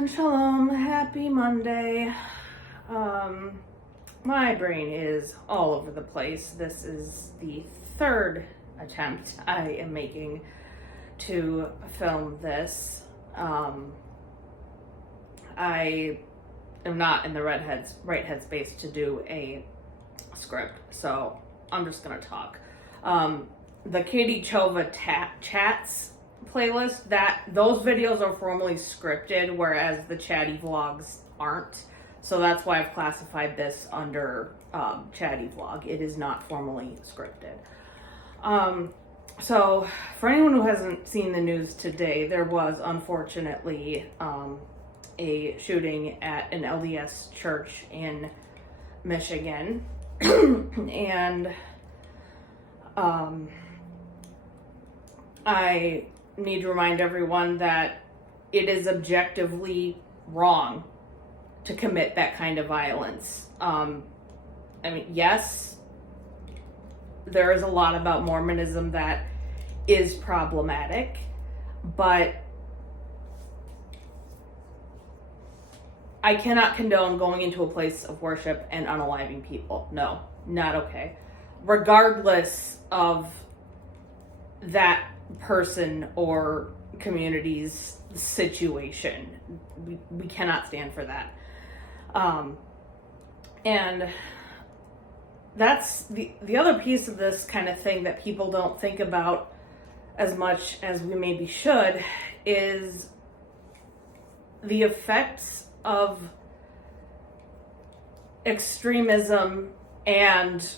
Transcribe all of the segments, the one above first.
everyone, shalom, happy Monday. My brain is all over the place. This is the third attempt I am making to film this. I am not in the right headspace to do a script, so I'm just gonna talk. The Katie Tovah chats playlist, those videos are formally scripted, whereas the Chatty vlogs aren't. So that's why I've classified this under Chatty vlog. It is not formally scripted. So for anyone who hasn't seen the news today, there was unfortunately a shooting at an LDS church in Michigan. And I need to remind everyone that it is objectively wrong to commit that kind of violence. Yes, there is a lot about Mormonism that is problematic, but I cannot condone going into a place of worship and unaliving people. No, not okay. Regardless of that person or community's situation, we cannot stand for that. And that's the other piece of this kind of thing that people don't think about as much as we maybe should, is the effects of extremism and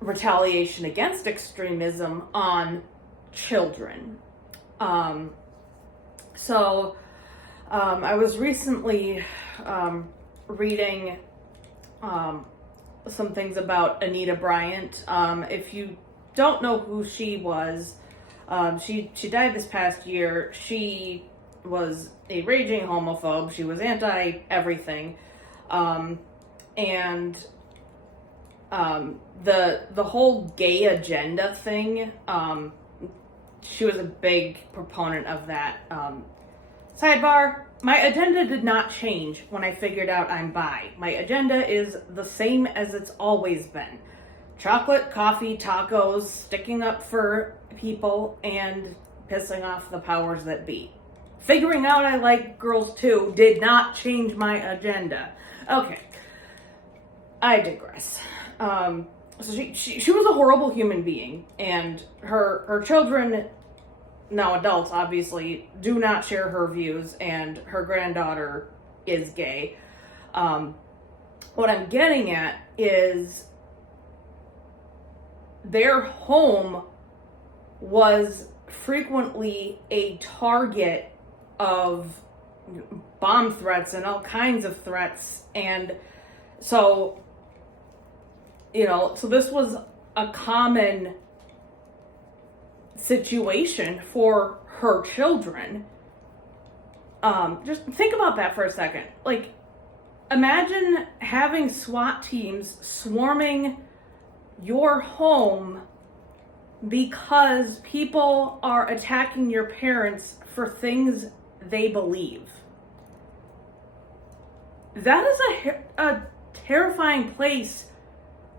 retaliation against extremism on children. I was recently reading some things about Anita Bryant. If you don't know who she was, she died this past year. She was a raging homophobe. She was anti-everything. And the whole gay agenda thing, she was a big proponent of that. Sidebar, my agenda did not change when I figured out I'm bi. My agenda is the same as it's always been. Chocolate, coffee, tacos, sticking up for people, and pissing off the powers that be. Figuring out I like girls too did not change my agenda. Okay, I digress. So she was a horrible human being, and her children, now adults obviously, do not share her views, and her granddaughter is gay. What I'm getting at is their home was frequently a target of bomb threats and all kinds of threats, and so this was a common situation for her children. Just think about that for a second. Like, imagine having SWAT teams swarming your home because people are attacking your parents for things they believe. That is a terrifying place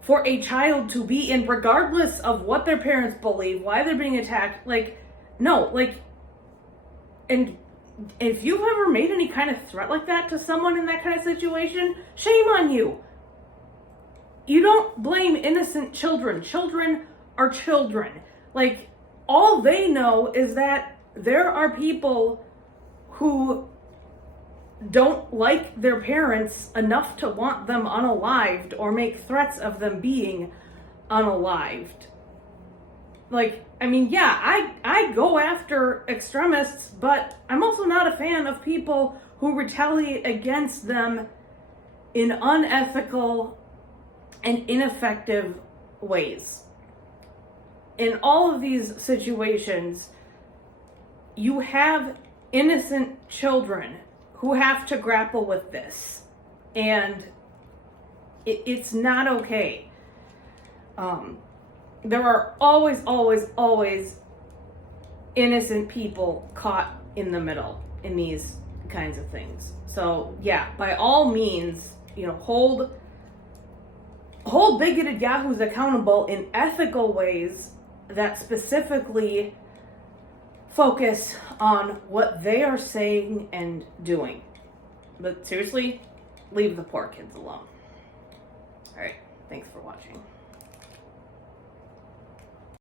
for a child to be in, regardless of what their parents believe, why they're being attacked. And if you've ever made any kind of threat like that to someone in that kind of situation, shame on you. You don't blame innocent children. Children are children. Like, all they know is that there are people who don't like their parents enough to want them unalived or make threats of them being unalived. I go after extremists, but I'm also not a fan of people who retaliate against them in unethical and ineffective ways. In all of these situations, you have innocent children who have to grapple with this, and it's not okay. There are always innocent people caught in the middle in these kinds of things. So yeah, by all means, hold bigoted yahoos accountable in ethical ways that specifically focus on what they are saying and doing. But seriously, leave the poor kids alone. All right, thanks for watching.